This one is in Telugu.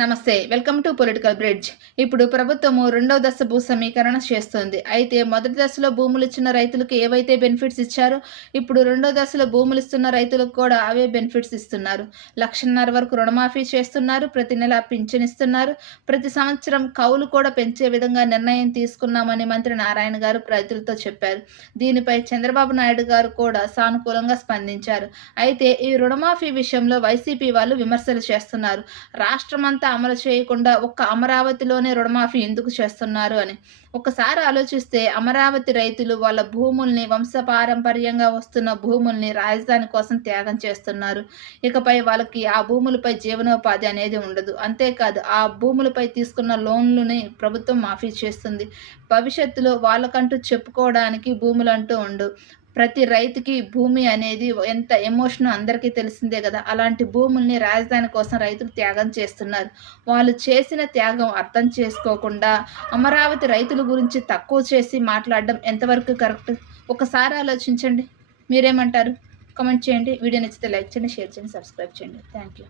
నమస్తే. Welcome to political bridge. ఇప్పుడు ప్రభుత్వము రెండో దశ భూ సమీకరణ చేస్తుంది. అయితే మొదటి దశలో భూములిచ్చిన రైతులకు ఏవైతే బెనిఫిట్స్ ఇచ్చారో, ఇప్పుడు రెండో దశలో భూములిస్తున్న రైతులకు కూడా అవే బెనిఫిట్స్ ఇస్తున్నారు. 1,50,000 వరకు రుణమాఫీ చేస్తున్నారు. ప్రతి నెల పింఛనిస్తున్నారు. ప్రతి సంవత్సరం కౌలు కూడా పెంచే విధంగా నిర్ణయం తీసుకున్నామని మంత్రి నారాయణ గారు రైతులతో చెప్పారు. దీనిపై చంద్రబాబు నాయుడు గారు కూడా సానుకూలంగా స్పందించారు. అయితే ఈ రుణమాఫీ విషయంలో వైసీపీ వాళ్ళు విమర్శలు చేస్తున్నారు. రాష్ట్రమంతా అమలు చేయకుండా ఒక్క అమరావతిలోనే రుణమాఫీ ఎందుకు చేస్తున్నారు అని. ఒక్కసారి ఆలోచిస్తే అమరావతి రైతులు వాళ్ళ భూముల్ని, వంశపారంపర్యంగా వస్తున్న భూముల్ని రాజధాని కోసం త్యాగం చేస్తున్నారు. ఇకపై వాళ్ళకి ఆ భూములపై జీవనోపాధి అనేది ఉండదు. అంతేకాదు ఆ భూములపై తీసుకున్న లోన్లని ప్రభుత్వం మాఫీ చేస్తుంది. భవిష్యత్తులో వాళ్ళకంటూ చెప్పుకోవడానికి భూములంటూ ఉండవు. ప్రతి రైతుకి భూమి అనేది ఎంత ఎమోషనో అందరికీ తెలిసిందే కదా. అలాంటి భూముల్ని రాజధాని కోసం రైతులు త్యాగం చేస్తున్నారు. వాళ్ళు చేసిన త్యాగం అర్థం చేసుకోకుండా అమరావతి రైతుల గురించి తక్కువ చేసి మాట్లాడడం ఎంతవరకు కరెక్ట్? ఒకసారి ఆలోచించండి. మీరేమంటారు? కామెంట్ చేయండి. వీడియో నచ్చితే లైక్ చేయండి, షేర్ చేయండి, సబ్స్క్రైబ్ చేయండి. Thank you.